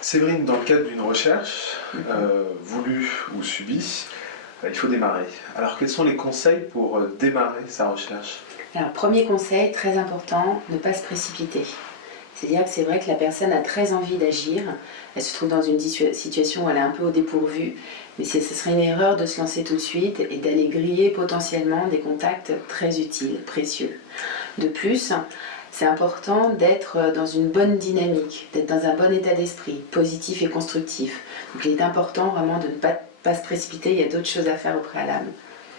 Séverine, dans le cadre d'une recherche, voulue ou subie, il faut démarrer. Alors quels sont les conseils pour démarrer sa recherche? Alors, premier conseil, très important, ne pas se précipiter. C'est-à-dire que c'est vrai que la personne a très envie d'agir, elle se trouve dans une situation où elle est un peu au dépourvu, mais ce serait une erreur de se lancer tout de suite et d'aller griller potentiellement des contacts très utiles, précieux. De plus, c'est important d'être dans une bonne dynamique, d'être dans un bon état d'esprit, positif et constructif. Donc il est important vraiment de ne pas se précipiter, il y a d'autres choses à faire au préalable.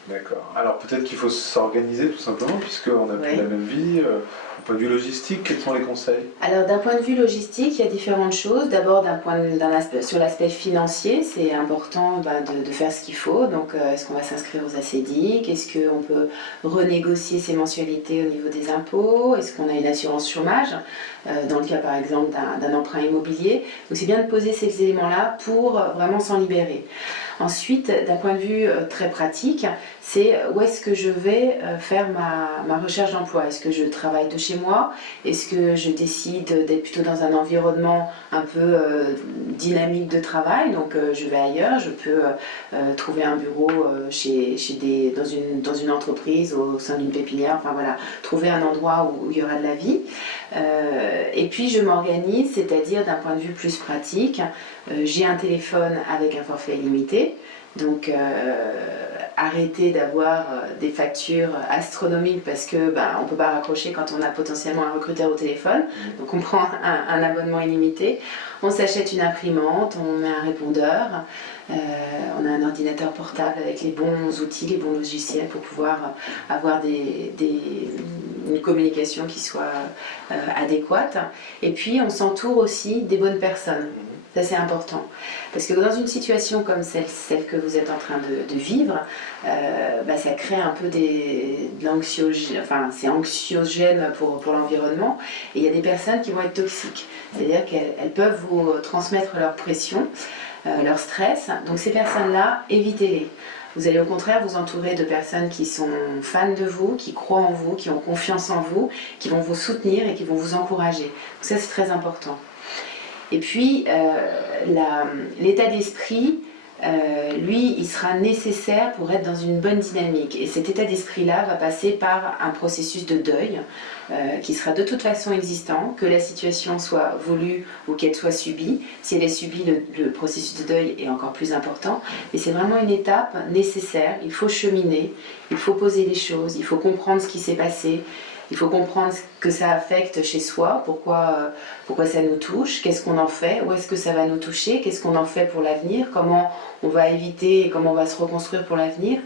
D'accord. Alors peut-être qu'il faut s'organiser tout simplement, puisqu'on n'a plus la même vie. D'un point de vue logistique, quels sont les conseils? Alors d'un point de vue logistique, il y a différentes choses. D'abord sur l'aspect financier, c'est important de faire ce qu'il faut. Donc est-ce qu'on va s'inscrire aux ACDIC? Est-ce qu'on peut renégocier ses mensualités au niveau des impôts? Est-ce qu'on a une assurance chômage dans le cas par exemple d'un emprunt immobilier? Donc c'est bien de poser ces éléments-là pour vraiment s'en libérer. Ensuite, d'un point de vue très pratique, c'est où est-ce que je vais faire ma recherche d'emploi? Est-ce que je travaille de chez moi? Est-ce que je décide d'être plutôt dans un environnement un peu dynamique de travail? Donc je vais ailleurs, je peux trouver un bureau dans une entreprise, au sein d'une pépinière, enfin voilà, trouver un endroit où il y aura de la vie. Et puis je m'organise, c'est-à-dire d'un point de vue plus pratique, j'ai un téléphone avec un forfait illimité, donc arrêter d'avoir des factures astronomiques parce que on ne peut pas raccrocher quand on a potentiellement un recruteur au téléphone, donc on prend un abonnement illimité, on s'achète une imprimante, on met un répondeur, on a un ordinateur portable avec les bons outils, les bons logiciels pour pouvoir avoir une communication qui soit adéquate, et puis on s'entoure aussi des bonnes personnes. Ça c'est important, parce que dans une situation comme celle que vous êtes en train de vivre, ça crée un peu de l'anxiogène, enfin c'est anxiogène pour l'environnement, et il y a des personnes qui vont être toxiques, c'est-à-dire qu'elles peuvent vous transmettre leur pression, leur stress, donc ces personnes-là, évitez-les. Vous allez au contraire vous entourer de personnes qui sont fans de vous, qui croient en vous, qui ont confiance en vous, qui vont vous soutenir et qui vont vous encourager. Donc ça c'est très important. Et puis, l'état d'esprit, lui, il sera nécessaire pour être dans une bonne dynamique. Et cet état d'esprit-là va passer par un processus de deuil qui sera de toute façon existant, que la situation soit voulue ou qu'elle soit subie. Si elle est subie, le processus de deuil est encore plus important. Mais c'est vraiment une étape nécessaire. Il faut cheminer, il faut poser les choses, il faut comprendre ce qui s'est passé. Il faut comprendre ce que ça affecte chez soi, pourquoi ça nous touche, qu'est-ce qu'on en fait, où est-ce que ça va nous toucher, qu'est-ce qu'on en fait pour l'avenir, comment on va éviter et comment on va se reconstruire pour l'avenir.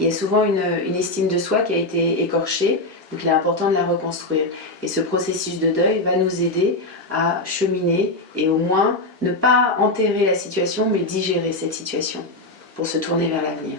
Il y a souvent une estime de soi qui a été écorchée, donc il est important de la reconstruire. Et ce processus de deuil va nous aider à cheminer et au moins ne pas enterrer la situation, mais digérer cette situation pour se tourner vers l'avenir.